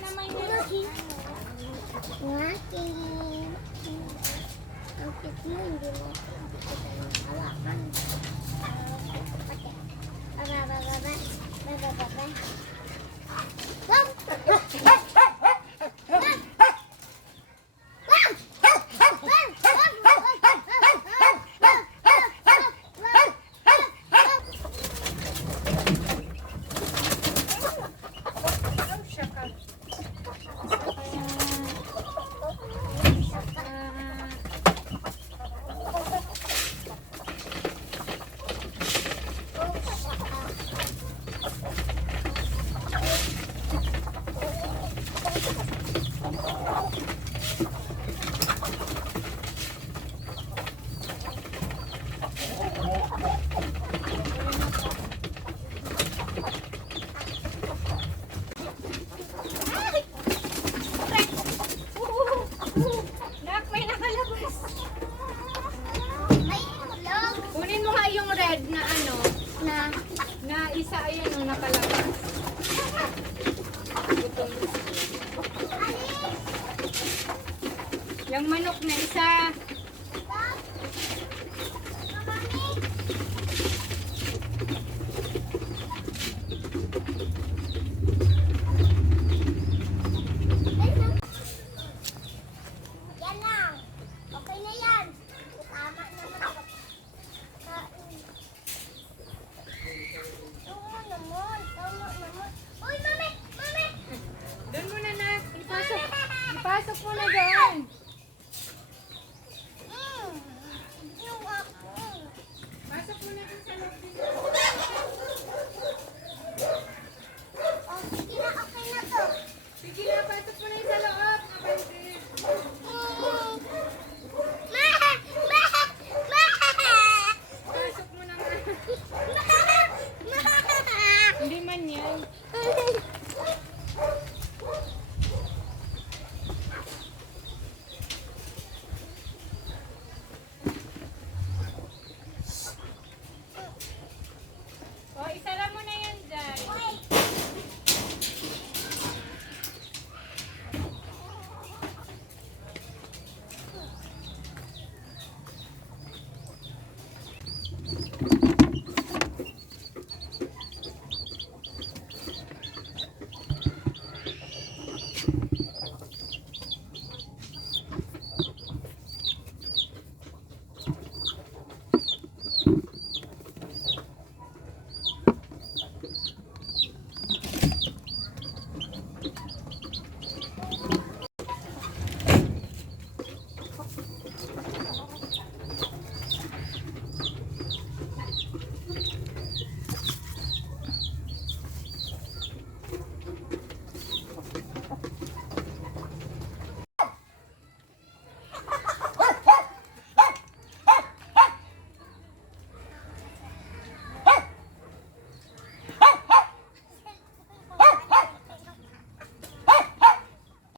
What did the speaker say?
naman yun. Ngaki. Ang cute mo, hindi mo kita hawakan. Baba. Nak, may nakalabas. May itlog Kunin mo nga yung red na ano, na isa ayan yung nakalabas. Yung manok na isa. Yan lang. Okay na yan. Tama naman. Tama naman. Uy, mami! Doon muna na. Ipasok mo na doon. Yung ako. Pasok mo na doon sa loob. Oh, sige na, okay na to. Sige na, pasok mo na yung sa loob. Kapatid.